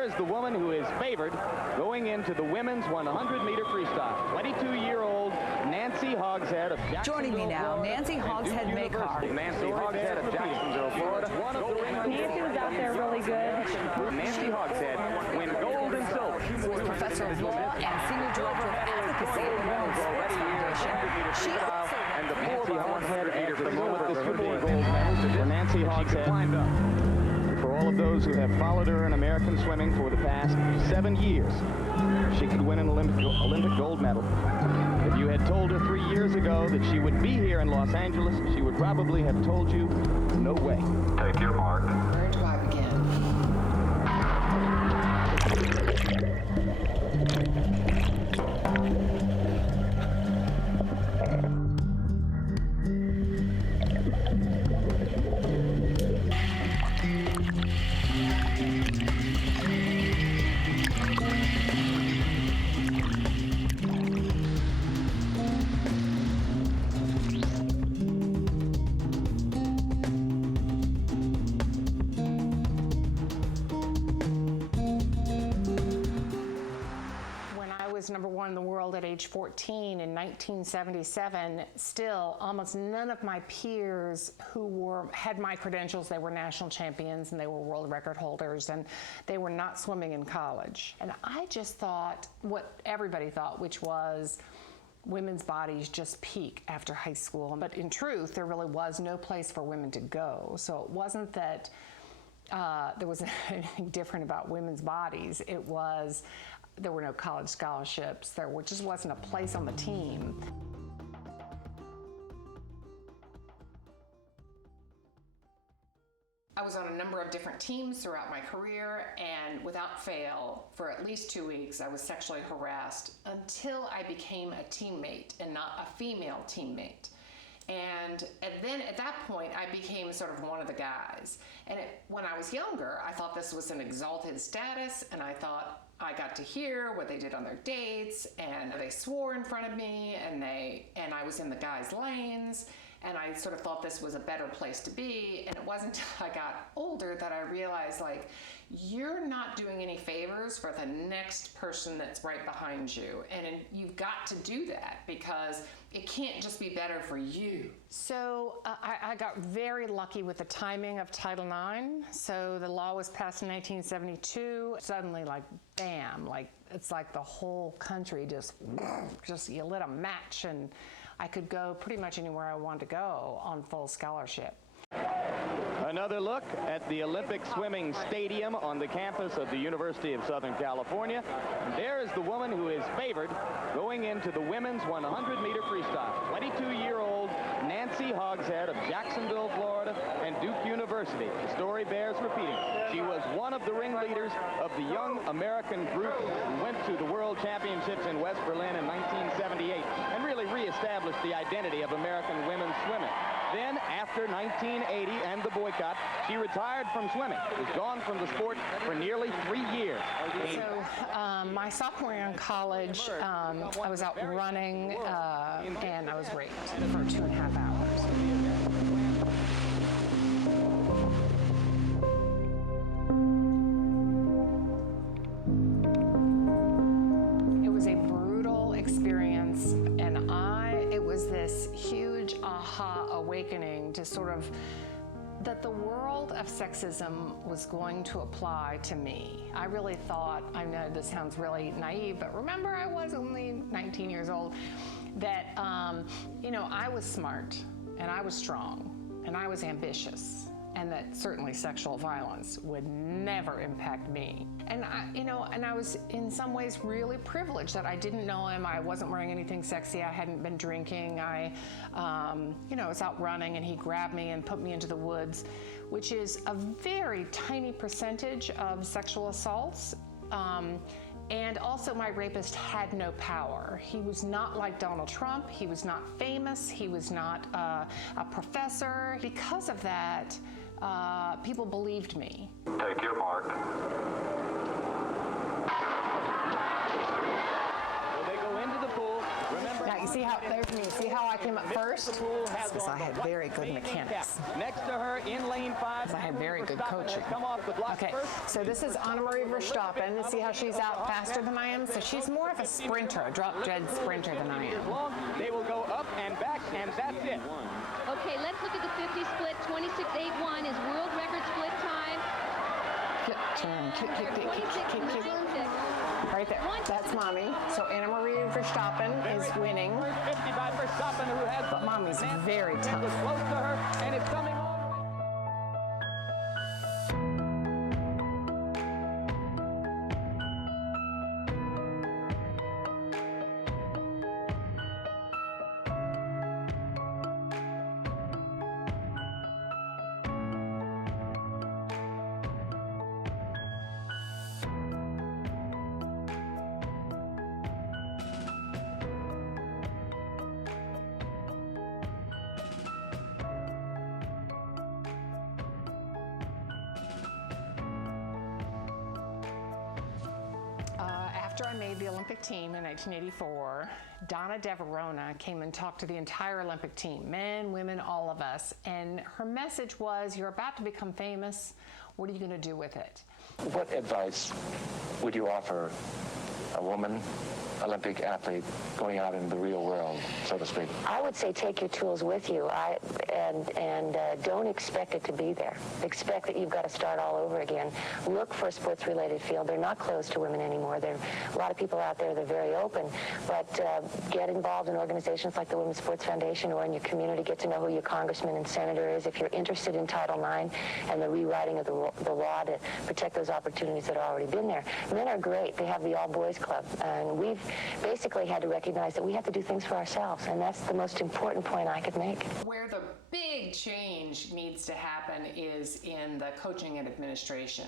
there is the woman who is favored going into the women's 100-meter freestyle. 22-year-old Nancy Hogshead of Jacksonville, joining me now, Florida, Nancy Hogshead-Makar. Nancy Hogshead of Jacksonville, Florida. Nancy was out there really good. Nancy Hogshead win gold and silver. Professor of Law and Senior Director of Advocacy at the Women's Sports Foundation. She also and the Nancy Hogshead adds the moment this would be a gold medal for Nancy Hogshead. For all of those who have followed her in American swimming for the past 7 years, she could win an Olympic gold medal. If you had told her 3 years ago that she would be here in Los Angeles, she would probably have told you, no way. Take your mark. Where do I begin? Number one in the world at age 14 in 1977. Still, almost none of my peers who had my credentials, they were national champions and they were world record holders, and they were not swimming in college. And I just thought what everybody thought, which was women's bodies just peak after high school. But in truth, there really was no place for women to go. So it wasn't that there was anything different about women's bodies. It was there were no college scholarships. There just wasn't a place on the team. I was on a number of different teams throughout my career, and without fail, for at least 2 weeks, I was sexually harassed until I became a teammate and not a female teammate. And then at that point, I became sort of one of the guys. And when I was younger, I thought this was an exalted status, and I thought I got to hear what they did on their dates, and they swore in front of me, and I was in the guys' lanes, and I sort of thought this was a better place to be. And it wasn't until I got older that I realized, like, you're not doing any favors for the next person that's right behind you. And you've got to do that because it can't just be better for you. So I got very lucky with the timing of Title IX. So the law was passed in 1972. Suddenly, like, bam, like, it's like the whole country just you lit a match, and I could go pretty much anywhere I wanted to go on full scholarship. Another look at the Olympic Swimming Stadium on the campus of the University of Southern California. And there is the woman who is favored going into the women's 100-meter freestyle. 22-year-old Nancy Hogshead of Jacksonville, Florida, and Duke University. The story bears repeating. She was one of the ringleaders of the young American group who went to the World Championships in West Berlin in 1978 and really reestablished the identity of American women's swimming. Then, after 1980 and the boycott, she retired from swimming. Was gone from the sport for nearly 3 years. So, my sophomore year in college, I was out running, and I was raped for 2.5 hours. It was a brutal experience, and it was this huge aha awakening to sort of that the world of sexism was going to apply to me. I really thought, I know this sounds really naive, but remember I was only 19 years old, that I was smart and I was strong and I was ambitious, and that certainly sexual violence would never impact me. And I was in some ways really privileged that I didn't know him. I wasn't wearing anything sexy. I hadn't been drinking. I was out running, and he grabbed me and put me into the woods, which is a very tiny percentage of sexual assaults. And also, my rapist had no power. He was not like Donald Trump. He was not famous. He was not a professor. Because of that, people believed me. Take your mark. So they go into the pool. Remember, Now, you see how, there's me. See how how I came up first? Because I had very good mechanics. Next to her in lane 5. I had very good coaching. Come off the block Okay, first. so this is Annemarie Verstappen. See how she's out faster than I am? So she's more of a sprinter, a drop-dead sprinter than I am. They will go up and back, and that's it. Okay, let's look at the 50 split. 26.81 is world record split time. Turn, kick. 26.96. Right there. That's Mommy. So Annemarie Verstappen is winning. 50 by Verstappen, who has But Mommy's very tough. was close to her, and it's coming on. After I made the Olympic team in 1984, Donna Deverona came and talked to the entire Olympic team, men, women, all of us. And her message was, you're about to become famous. What are you going to do with it? What advice would you offer a woman Olympic athlete going out into the real world, so to speak? I would say take your tools with you, and don't expect it to be there. Expect that you've got to start all over again. Look for a sports-related field. They're not closed to women anymore. There are a lot of people out there that are very open, but get involved in organizations like the Women's Sports Foundation, or in your community, get to know who your congressman and senator is. If you're interested in Title IX and the rewriting of the law to protect those opportunities that have already been there. Men are great. They have the all-boys club, and we've basically had to recognize that we have to do things for ourselves, and that's the most important point I could make. Where the big change needs to happen is in the coaching and administration.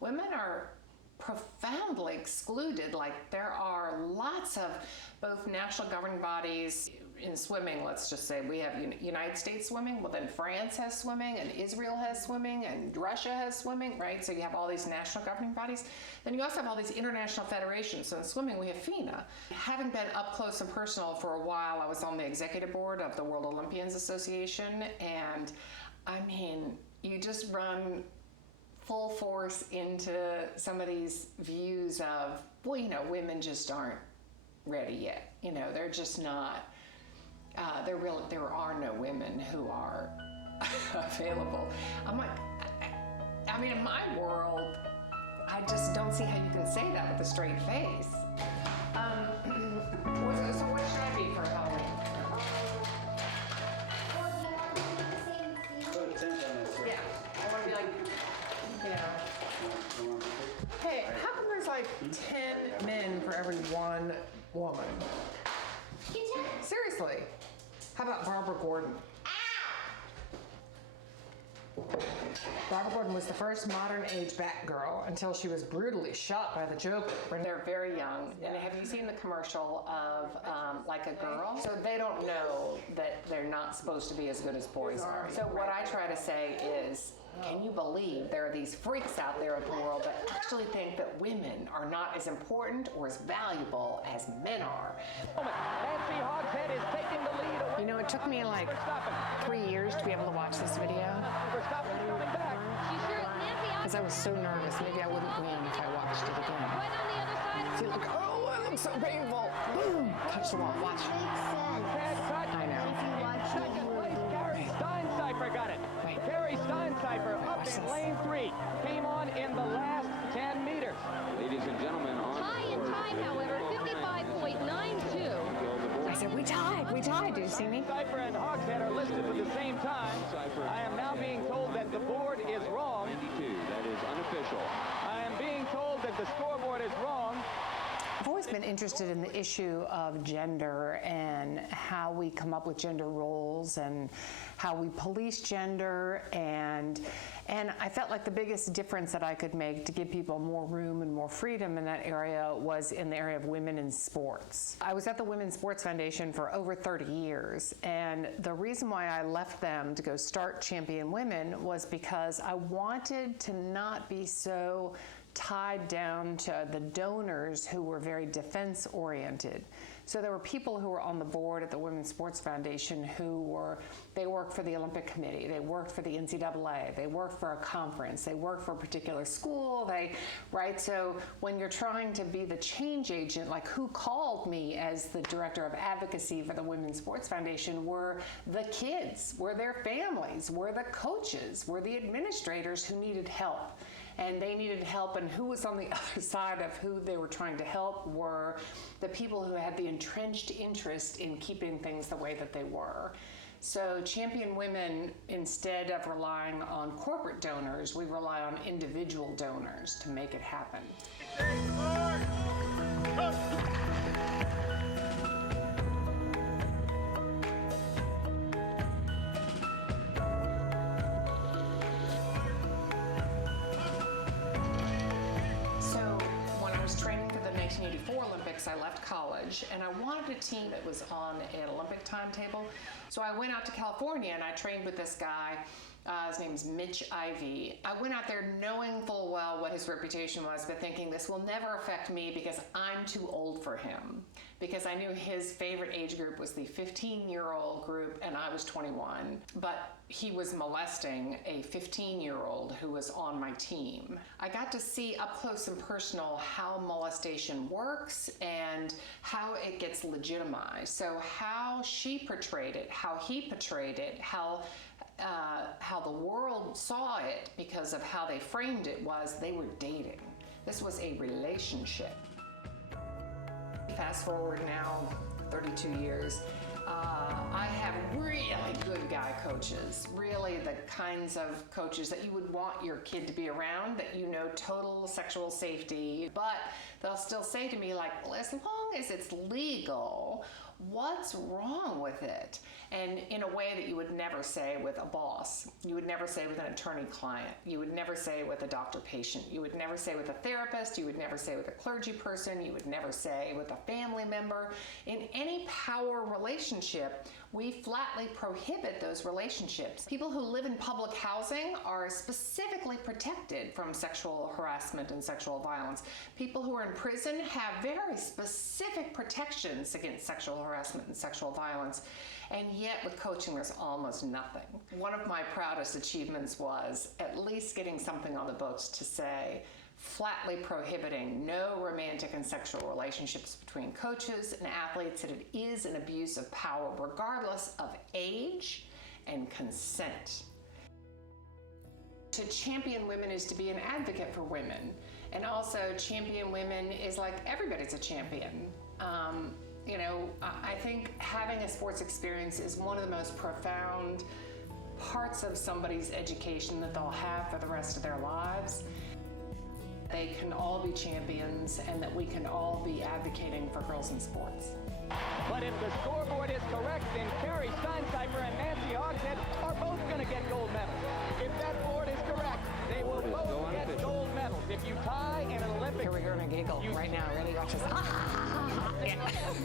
Women are profoundly excluded. Like, there are lots of both national governing bodies in swimming. Let's just say we have United States swimming, well then France has swimming, and Israel has swimming, and Russia has swimming, right? So you have all these national governing bodies. Then you also have all these international federations. So in swimming we have FINA. Having been up close and personal for a while, I was on the executive board of the World Olympians Association, and I mean, you just run full force into some of these views of, well, women just aren't ready yet. They're just not. There are no women who are available. I'm like, I mean, in my world, I just don't see how you can say that with a straight face. So what should I be for Halloween? Yeah, I want to be like, hey, how come there's like 10 men for every one woman? Seriously. How about Barbara Gordon? Barbara Gordon was the first modern-age Batgirl until she was brutally shot by the Joker. They're very young. Yeah. And have you seen the commercial of Like a Girl? So they don't know that they're not supposed to be as good as boys are. So what I try to say is, can you believe there are these freaks out there in the world that actually think that women are not as important or as valuable as men are? Nancy Hogshead is taking the lead away. It took me like 3 years to be able to watch this video. Verstappen's coming back. Because I was so nervous. Maybe I wouldn't win if I watched it again. Right on the other side. See, look, oh, it looks so painful. Boom, touch the wall, watch. I know. Second place, Carrie Steincypher got it. Wait. Carrie Steincypher up Watch in this. lane 3. Came on in the last 10 meters. Ladies and gentlemen, on High in time, however, 55.92. I said, we tied. Do you see me? Steincypher and Hogshead are listed with the same time. I am now being told that the board is wrong. 92, that is unofficial. I am being told that the scoreboard is wrong. I've always been interested in the issue of gender and how we come up with gender roles and how we police gender, and I felt like the biggest difference that I could make to give people more room and more freedom in that area was in the area of women in sports. I was at the Women's Sports Foundation for over 30 years, and the reason why I left them to go start Champion Women was because I wanted to not be so tied down to the donors who were very defense-oriented. So there were people who were on the board at the Women's Sports Foundation they worked for the Olympic Committee, they worked for the NCAA, they worked for a conference, they worked for a particular school, right? So when you're trying to be the change agent, like who called me as the director of advocacy for the Women's Sports Foundation were the kids, were their families, were the coaches, were the administrators who needed help. And they needed help, and who was on the other side of who they were trying to help were the people who had the entrenched interest in keeping things the way that they were. So Champion Women, instead of relying on corporate donors, we rely on individual donors to make it happen. I left college and I wanted a team that was on an Olympic timetable. So I went out to California and I trained with this guy. His name's Mitch Ivey. I went out there knowing full well what his reputation was, but thinking this will never affect me because I'm too old for him. Because I knew his favorite age group was the 15-year-old group and I was 21. But he was molesting a 15-year-old who was on my team. I got to see up close and personal how molestation works and how it gets legitimized. So how she portrayed it, how he portrayed it, how the world saw it because of how they framed it was they were dating. This was a relationship. Fast forward now 32 years, I have really good guy coaches, really the kinds of coaches that you would want your kid to be around, that you know total sexual safety, but they'll still say to me like, well, as long as it's legal, what's wrong with it? And in a way that you would never say with a boss, you would never say with an attorney-client, you would never say with a doctor-patient, you would never say with a therapist, you would never say with a clergy person, you would never say with a family member. In any power relationship, we flatly prohibit those relationships. People who live in public housing are specifically protected from sexual harassment and sexual violence. People who are in prison have very specific protections against sexual harassment and sexual violence. And yet with coaching, there's almost nothing. One of my proudest achievements was at least getting something on the books to say, flatly prohibiting no romantic and sexual relationships between coaches and athletes, that it is an abuse of power regardless of age and consent. To champion women is to be an advocate for women. And also champion women is like everybody's a champion. You know, I think having a sports experience is one of the most profound parts of somebody's education that they'll have for the rest of their lives. They can all be champions and that we can all be advocating for girls in sports. But if the scoreboard is correct, then Carrie Steincypher and Nancy Hogshead are both going to get gold medals. If that board is correct, they will both get gold medals. If you tie in an Olympic... Here we're going to giggle right now. Ready? Watch this.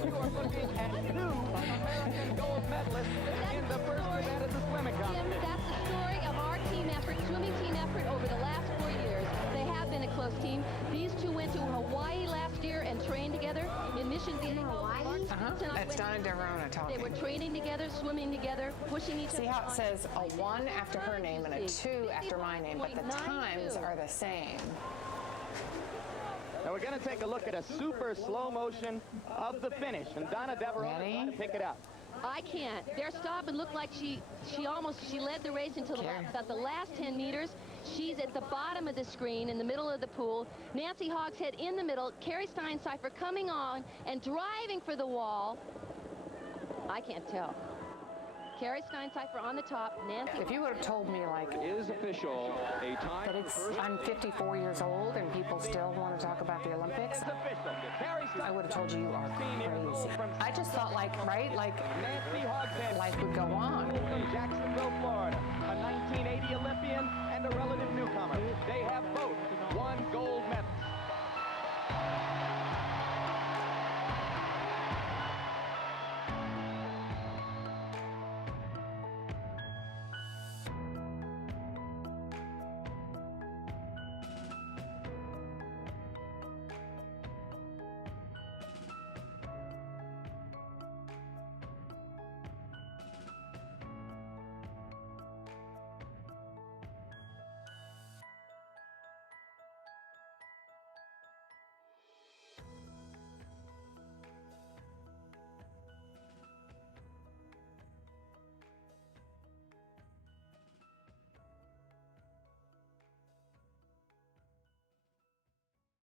You are looking at two American gold medalists in the first event of the swimming competition. That's the story of our team effort, swimming team effort over the last 4 years. They have been a close team. These two went to Hawaii last year and trained together in Mission Viejo. Hawaii? That's Donna Derona talking. They were training together, swimming together, pushing each other. See how it says a 1 after her name and a 2 after my name, but the times are the same. Now we're going to take a look at a super slow motion of the finish, and Donna Devereux is going to pick it up. I can't. Their stop and looked like she led the race until about the last 10 meters. She's at the bottom of the screen in the middle of the pool. Nancy Hogshead in the middle. Carrie Steincypher coming on and driving for the wall. I can't tell. Carrie Steincypher on the top. Nancy. If you would have told me, like, It is official. A time that I'm 54 years old and people still want to talk about the Olympics, I would have told you are crazy. I just thought, like, right, like, Nancy Hogshead life would go on. from Jacksonville, Florida, a 1980 Olympian and a relative newcomer. They have both won gold medals.